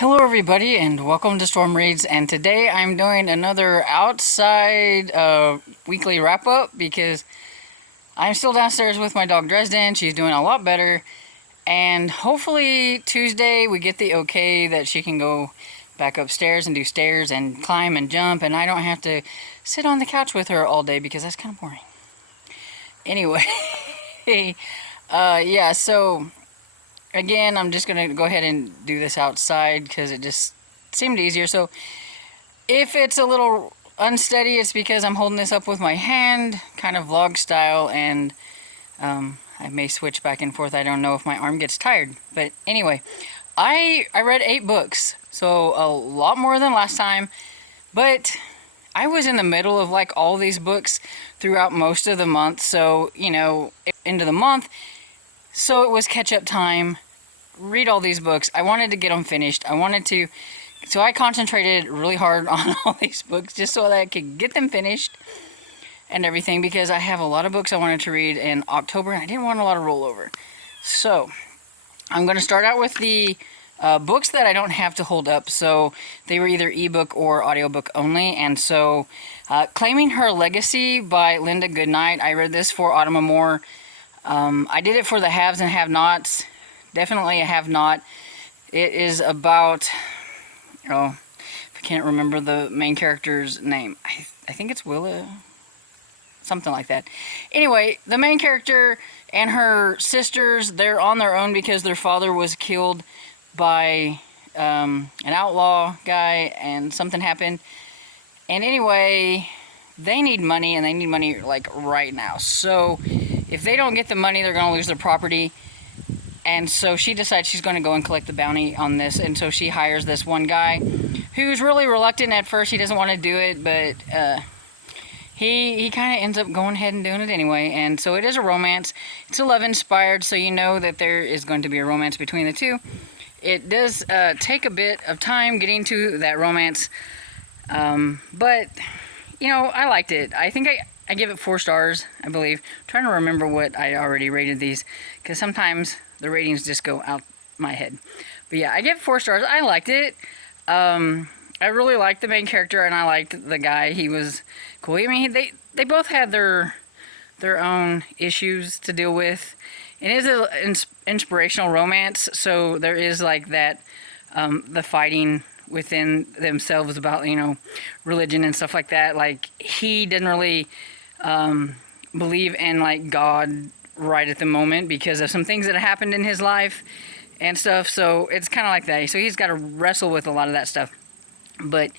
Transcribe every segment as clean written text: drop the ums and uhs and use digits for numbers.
Hello everybody and welcome to Storm Reads, and today I'm doing another outside weekly wrap up because I'm still downstairs with my dog Dresden. She's doing a lot better, and hopefully Tuesday we get the okay that she can go back upstairs and do stairs and climb and jump, and I don't have to sit on the couch with her all day because that's kind of boring. Anyway, yeah, so again, I'm just going to go ahead and do this outside because it just seemed easier. So if it's a little unsteady, it's because I'm holding this up with my hand, kind of vlog style, and I may switch back and forth. I don't know if my arm gets tired. But anyway, I read 8 books, so a lot more than last time, but I was in the middle of like all these books throughout most of the month, so, you know, into the month. So it was catch-up time, read all these books. I wanted to get them finished. So I concentrated really hard on all these books just so that I could get them finished and everything, because I have a lot of books I wanted to read in October and I didn't want a lot of rollover. So I'm going to start out with the books that I don't have to hold up. So they were either ebook or audiobook only. And so Claiming Her Legacy by Linda Goodnight. I read this for Autumn Moore. I did it for the haves and have-nots. Definitely a have-not. It is about, I can't remember the main character's name. I think it's Willa, something like that. Anyway, the main character and her sisters, they're on their own because their father was killed by an outlaw guy and something happened. And anyway, they need money, and they need money like right now. So if they don't get the money, they're going to lose their property. And so she decides she's going to go and collect the bounty on this. And so she hires this one guy who's really reluctant at first. He doesn't want to do it, but he kind of ends up going ahead and doing it anyway. And so it is a romance. It's love inspired, so you know that there is going to be a romance between the two. It does take a bit of time getting to that romance. But, you know, I liked it. I think I give it 4 stars, I believe. I'm trying to remember what I already rated these, because sometimes the ratings just go out my head. But yeah, I give it 4 stars. I liked it. I really liked the main character, and I liked the guy. He was cool. I mean, they both had their own issues to deal with. It is an inspirational romance, so there is like that, the fighting within themselves about, you know, religion and stuff like that. Like, he didn't really believe in like God right at the moment because of some things that happened in his life and stuff. So it's kind of like that. So he's got to wrestle with a lot of that stuff. But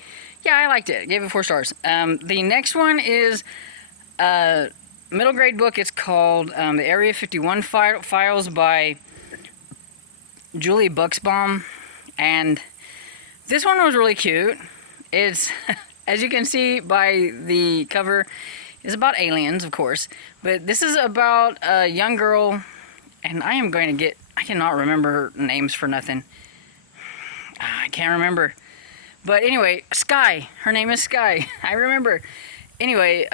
yeah, I liked it. Gave it 4 stars. The next one is a middle grade book. It's called The Area 51 Files by Julie Buxbaum, and this one was really cute. It's, as you can see by the cover, it's about aliens, of course. But this is about a young girl, and I cannot remember names for nothing. I can't remember. But anyway, Sky. Her name is Sky. I remember. Anyway,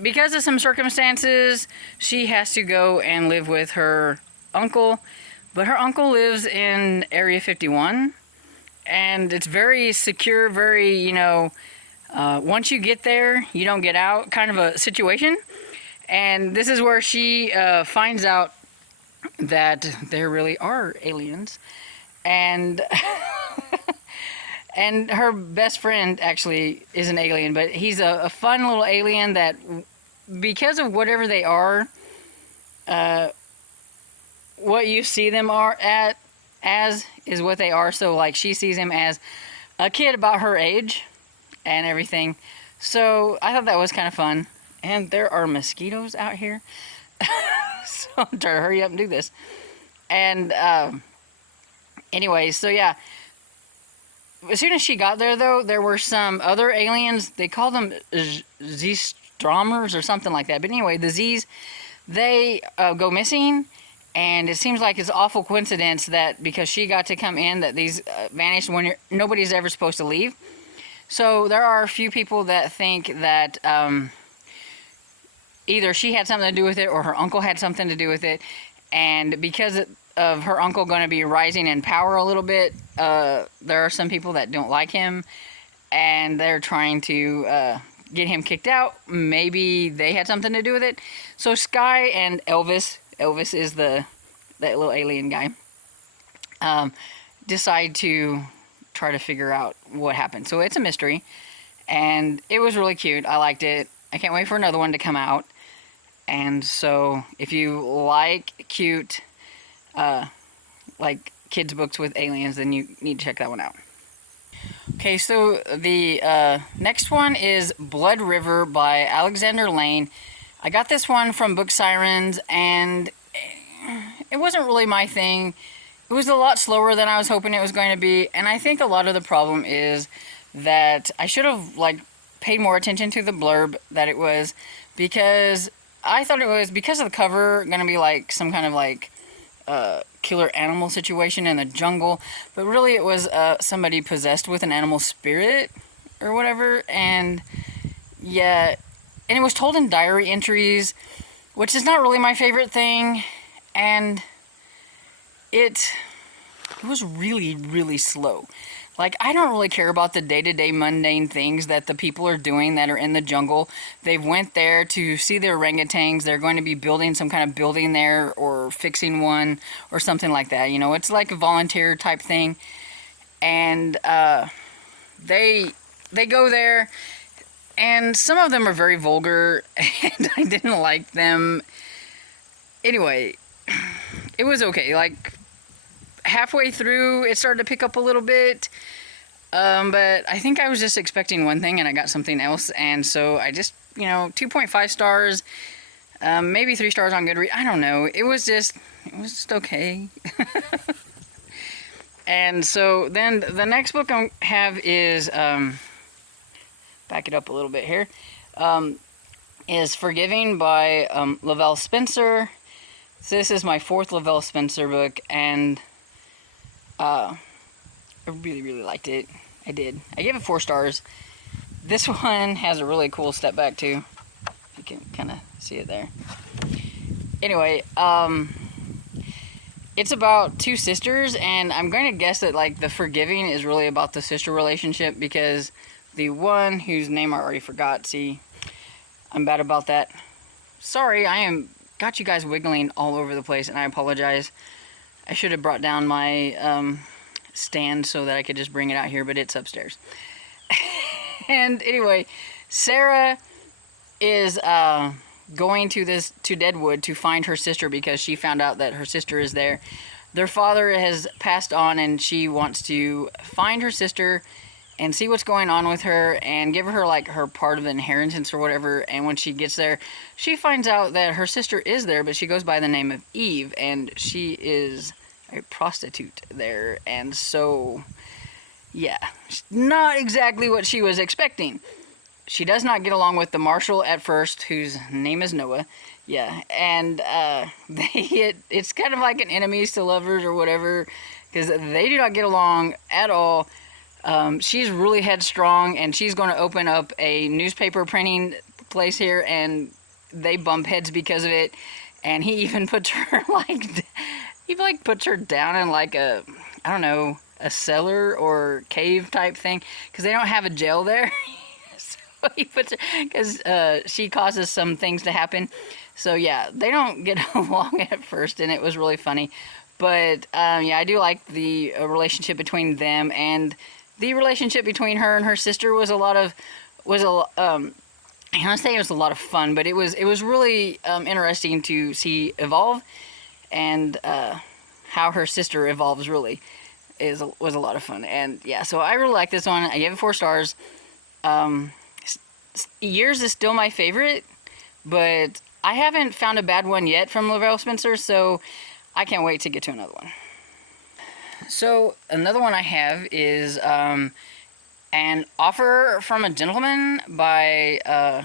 because of some circumstances, she has to go and live with her uncle. But her uncle lives in Area 51. And it's very secure, very, you know, once you get there, you don't get out kind of a situation. And this is where she finds out that there really are aliens. And and her best friend actually is an alien, but he's a fun little alien that, because of whatever they are, what you see them as is what they are. So like, she sees him as a kid about her age and everything. So I thought that was kind of fun. And there are mosquitoes out here. So I'm trying to hurry up and do this. And anyway, so yeah. As soon as she got there, though, there were some other aliens. They call them Z-Stromers or something like that. But anyway, the Z's, they go missing. And it seems like it's an awful coincidence that because she got to come in, that these vanished when nobody's ever supposed to leave. So there are a few people that think that either she had something to do with it or her uncle had something to do with it. and because of her uncle going to be rising in power a little bit, there are some people that don't like him, and they're trying to get him kicked out. Maybe they had something to do with it. So Sky and Elvis is that little alien guy, decide to try to figure out what happened. So it's a mystery, and it was really cute. I liked it. I can't wait for another one to come out. And so if you like cute, like kids books with aliens, then you need to check that one out. Okay, so the next one is Blood River by Alexander Lane. I got this one from Book Sirens, and it wasn't really my thing. It was a lot slower than I was hoping it was going to be, and I think a lot of the problem is that I should have paid more attention to the blurb that it was, because I thought it was, because of the cover, going to be some kind of killer animal situation in the jungle, but really it was somebody possessed with an animal spirit or whatever. And yeah, and it was told in diary entries, which is not really my favorite thing, and it was really, really slow. I don't really care about the day-to-day mundane things that the people are doing that are in the jungle. They went there to see the orangutans. They're going to be building some kind of building there, or fixing one, or something like that. It's like a volunteer type thing. And they go there, and some of them are very vulgar, and I didn't like them. Anyway, it was okay. Halfway through, it started to pick up a little bit, but I think I was just expecting one thing and I got something else, and so I just, 2.5 stars, maybe 3 stars on Goodreads. I don't know. It was just okay. And so then the next book I have is, back it up a little bit here, is Forgiving by Lavelle Spencer. So this is my 4th Lavelle Spencer book, and I really, really liked it. I did. I gave it 4 stars. This one has a really cool step back too. You can kind of see it there. Anyway, it's about 2 sisters, and I'm going to guess that the Forgiving is really about the sister relationship, because the one whose name I already forgot, see, I'm bad about that. Sorry, got you guys wiggling all over the place, and I apologize. I should have brought down my stand so that I could just bring it out here, but it's upstairs. And anyway, Sarah is going to Deadwood to find her sister, because she found out that her sister is there. Their father has passed on, and she wants to find her sister and see what's going on with her, and give her her part of the inheritance or whatever. And when she gets there, she finds out that her sister is there, but she goes by the name of Eve, and she is a prostitute there. And so, yeah, not exactly what she was expecting. She does not get along with the marshal at first, whose name is Noah. Yeah, and it's kind of like an enemies to lovers or whatever, because they do not get along at all. She's really headstrong, and she's going to open up a newspaper printing place here, and they bump heads because of it. And he even puts her puts her down in a, I don't know, a cellar or cave type thing, because they don't have a jail there. So he puts her, because she causes some things to happen. So yeah, they don't get along at first, and it was really funny. But yeah, I do like the relationship between them, and the relationship between her and her sister was I want to say it was a lot of fun, but it was really interesting to see evolve, and how her sister evolves really was a lot of fun. And yeah, so I really like this one. I gave it 4 stars. Years is still my favorite, but I haven't found a bad one yet from Lavelle Spencer, so I can't wait to get to another one. So another one I have is An Offer from a Gentleman by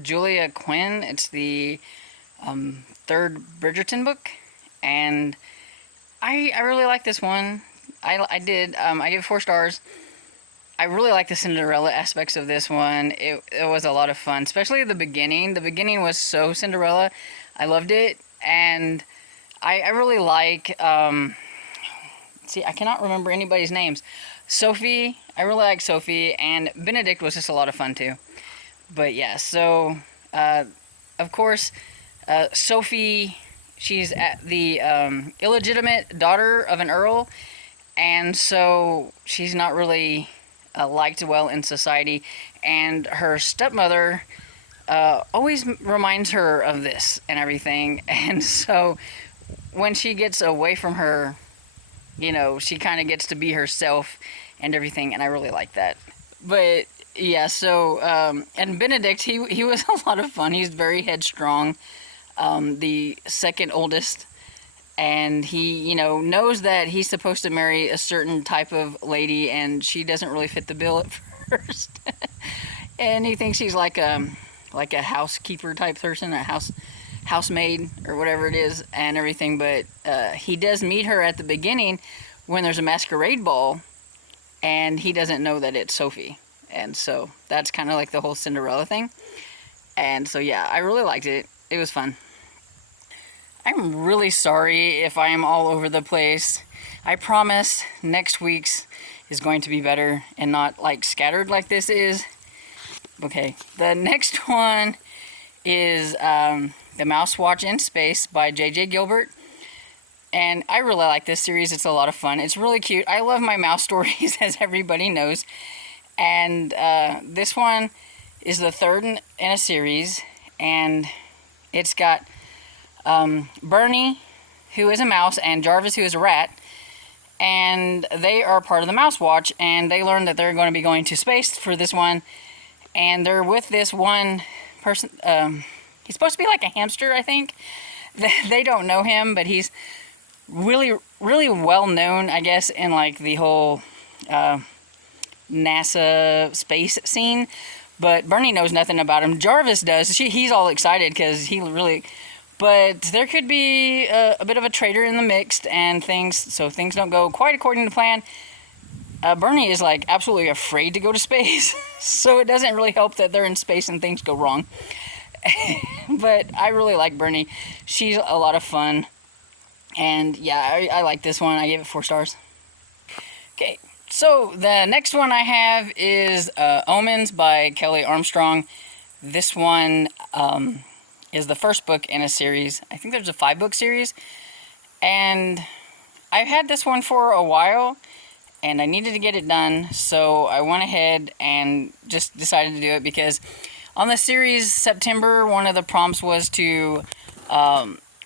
Julia Quinn. It's the 3rd Bridgerton book, and I really like this one. I did. I gave it 4 stars. I really like the Cinderella aspects of this one. It was a lot of fun, especially the beginning. The beginning was so Cinderella. I loved it, and I really like, see, I cannot remember anybody's names. Sophie, I really like Sophie, and Benedict was just a lot of fun too. But yeah, so, uh, of course, Sophie, she's the illegitimate daughter of an earl, and so she's not really liked well in society, and her stepmother always reminds her of this and everything, and so when she gets away from her, she kind of gets to be herself and everything, and I really like that. But yeah, so and Benedict, he was a lot of fun. He's very headstrong, the second oldest, and he knows that he's supposed to marry a certain type of lady, and she doesn't really fit the bill at first, and he thinks she's like a housekeeper type person, a housemaid or whatever it is and everything. But he does meet her at the beginning when there's a masquerade ball, and he doesn't know that it's Sophie, and so that's kind of like the whole Cinderella thing. And so yeah, I really liked it. It was fun. I'm really sorry if I am all over the place. I promise next week's is going to be better and not like scattered like this is. Okay, the next one is The Mouse Watch in Space by J.J. Gilbert. And I really like this series. It's a lot of fun. It's really cute. I love my mouse stories, as everybody knows. And this one is the third in a series. And it's got Bernie, who is a mouse, and Jarvis, who is a rat. And they are part of the Mouse Watch. And they learn that they're going to be going to space for this one. And they're with this one person. He's supposed to be like a hamster, I think. They don't know him, but he's really, really well known, I guess, in like the whole NASA space scene. But Bernie knows nothing about him. Jarvis does. He's all excited because he really. But there could be a bit of a traitor in the mix and things, so things don't go quite according to plan. Bernie is like absolutely afraid to go to space, so it doesn't really help that they're in space and things go wrong. But I really like Bernie. She's a lot of fun. And yeah, I like this one. I gave it 4 stars. Okay, so the next one I have is Omens by Kelly Armstrong. This one is the first book in a series. I think there's a 5-book series. And I've had this one for a while, and I needed to get it done, so I went ahead and just decided to do it because on the series September, one of the prompts was to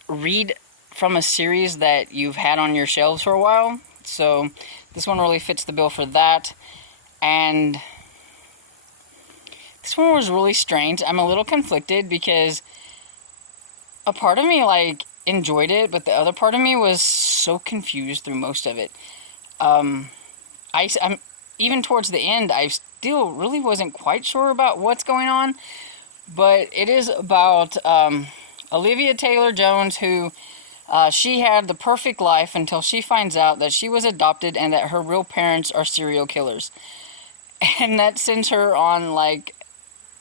read from a series that you've had on your shelves for a while. So this one really fits the bill for that. And this one was really strange. I'm a little conflicted because a part of me like enjoyed it, but the other part of me was so confused through most of it. I'm even towards the end, I still really wasn't quite sure about what's going on. But it is about Olivia Taylor-Jones, who she had the perfect life until she finds out that she was adopted and that her real parents are serial killers. And that sends her on like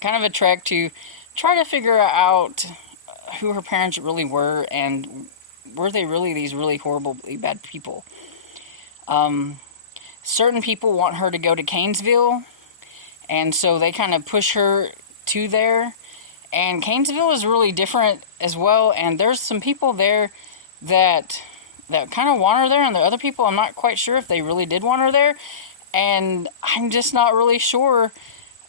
kind of a trek to try to figure out who her parents really were and were they really these really horribly bad people. Certain people want her to go to Canesville, and so they kind of push her to there. And Canesville is really different as well, and there's some people there that kind of want her there, and the other people I'm not quite sure if they really did want her there, and I'm just not really sure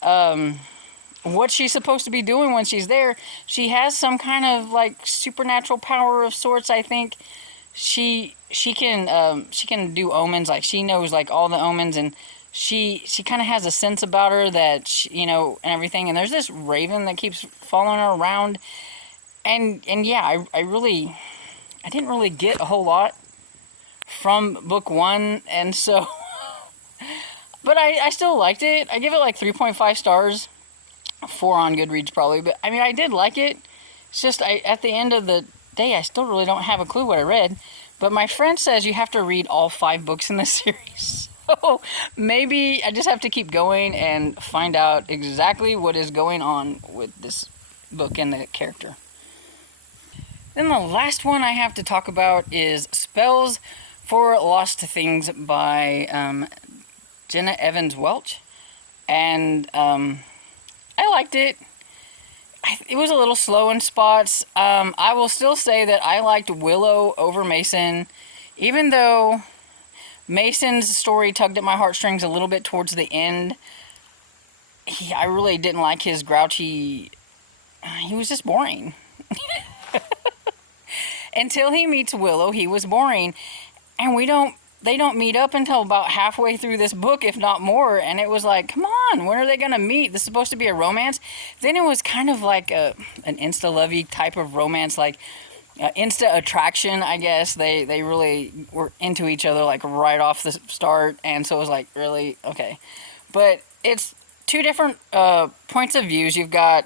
what she's supposed to be doing when she's there. She has some kind of like supernatural power of sorts. I think she can do omens, like she knows like all the omens, and she kind of has a sense about her that and everything. And there's this raven that keeps following her around, and yeah, I didn't really get a whole lot from book 1, and so but I still liked it. I give it like 3.5 stars, 4 on Goodreads probably, but I mean I did like it. It's just at the end of the day I still really don't have a clue what I read. But my friend says you have to read all 5 books in the series. So maybe I just have to keep going and find out exactly what is going on with this book and the character. Then the last one I have to talk about is Spells for Lost Things by Jenna Evans Welch. And I liked it. It was a little slow in spots. I will still say that I liked Willow over Mason, even though Mason's story tugged at my heartstrings a little bit towards the end. I really didn't like his grouchy. He was just boring. Until he meets Willow, he was boring, and they don't meet up until about halfway through this book, if not more. And it was like, come on, when are they gonna meet? This is supposed to be a romance. Then it was kind of like an insta-lovey type of romance, like insta attraction, I guess. They really were into each other like right off the start, and so it was like, really okay. But it's two different points of views. You've got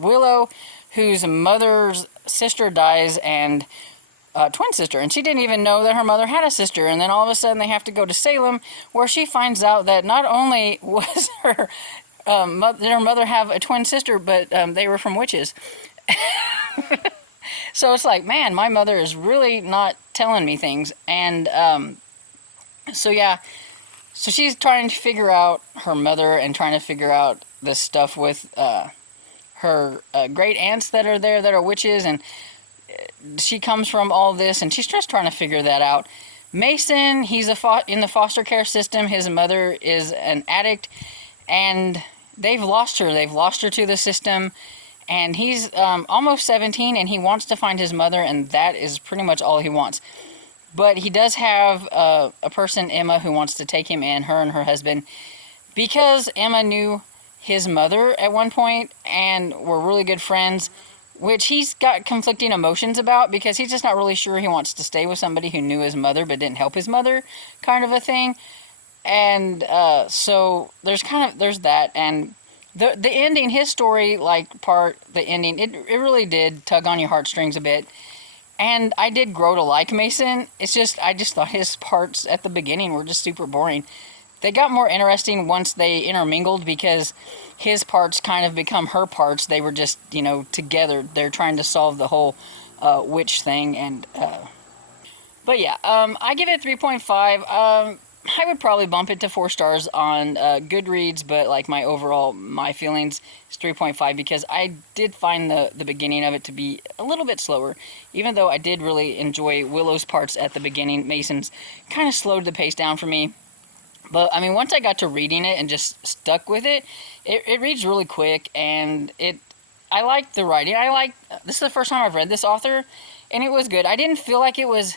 Willow, whose mother's sister dies, and twin sister, and she didn't even know that her mother had a sister. And then all of a sudden they have to go to Salem, where she finds out that not only was her did her mother have a twin sister, but they were from witches. So it's like, man, my mother is really not telling me things. And so yeah, so she's trying to figure out her mother and trying to figure out this stuff with her great aunts that are there that are witches, and she comes from all this, and she's just trying to figure that out. Mason, he's in the foster care system. His mother is an addict, and they've lost her. They've lost her to the system, and he's almost 17, and he wants to find his mother, and that is pretty much all he wants. But he does have a person, Emma, who wants to take him in, her and her husband, because Emma knew his mother at one point and were really good friends, which he's got conflicting emotions about, because he's just not really sure he wants to stay with somebody who knew his mother but didn't help his mother, kind of a thing. And so there's that, and the ending, his story, like the ending, it really did tug on your heartstrings a bit. And I did grow to like Mason. It's just, I just thought his parts at the beginning were just super boring. They got more interesting once they intermingled, because his parts kind of become her parts. They were just, together. They're trying to solve the whole witch thing. And but yeah, I give it 3.5. I would probably bump it to 4 stars on Goodreads, but like my feelings is 3.5, because I did find the beginning of it to be a little bit slower, even though I did really enjoy Willow's parts at the beginning. Mason's kind of slowed the pace down for me. But, I mean, once I got to reading it and just stuck with it, it reads really quick, and I like the writing. This is the first time I've read this author, and it was good. I didn't feel like it was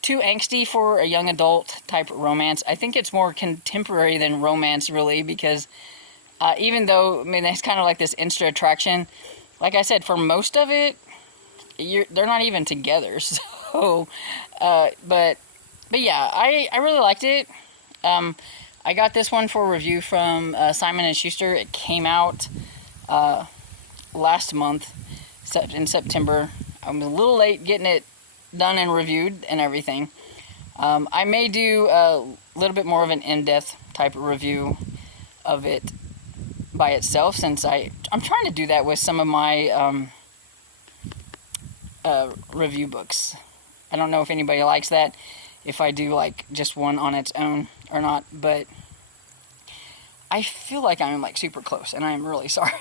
too angsty for a young adult type romance. I think it's more contemporary than romance, really, because even though, I mean, it's kind of like this instant attraction, like I said, for most of it, they're not even together. So, but yeah, I really liked it. I got this one for review from Simon & Schuster. It came out last month in September. I was a little late getting it done and reviewed and everything. I may do a little bit more of an in-depth type of review of it by itself, since I'm trying to do that with some of my review books. I don't know if anybody likes that, if I do like just one on its own or not, but I feel like I'm like super close, and I'm really sorry.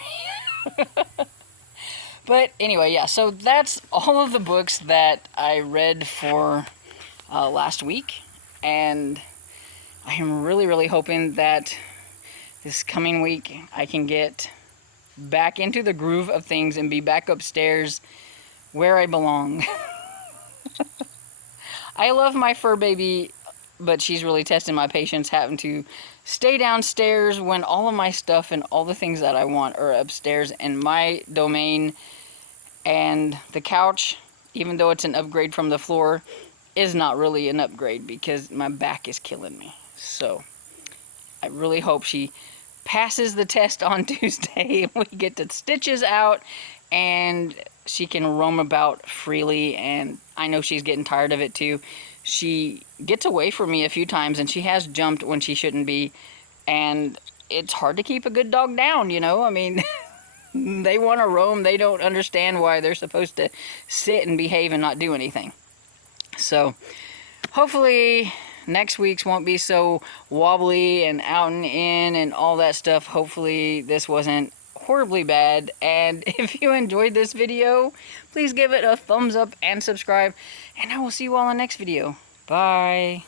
But anyway, yeah, so that's all of the books that I read for last week, and I am really, really hoping that this coming week I can get back into the groove of things and be back upstairs where I belong. I love my fur baby, but she's really testing my patience, having to stay downstairs when all of my stuff and all the things that I want are upstairs in my domain. And the couch, even though it's an upgrade from the floor, is not really an upgrade, because my back is killing me. So I really hope she passes the test on Tuesday and we get the stitches out and she can roam about freely. And I know she's getting tired of it too. She gets away from me a few times, and she has jumped when she shouldn't be, and it's hard to keep a good dog down, I mean. They want to roam. They don't understand why they're supposed to sit and behave and not do anything. So hopefully next week's won't be so wobbly and out and in and all that stuff. Hopefully this wasn't horribly bad. And if you enjoyed this video, please give it a thumbs up and subscribe. And I will see you all in the next video. Bye.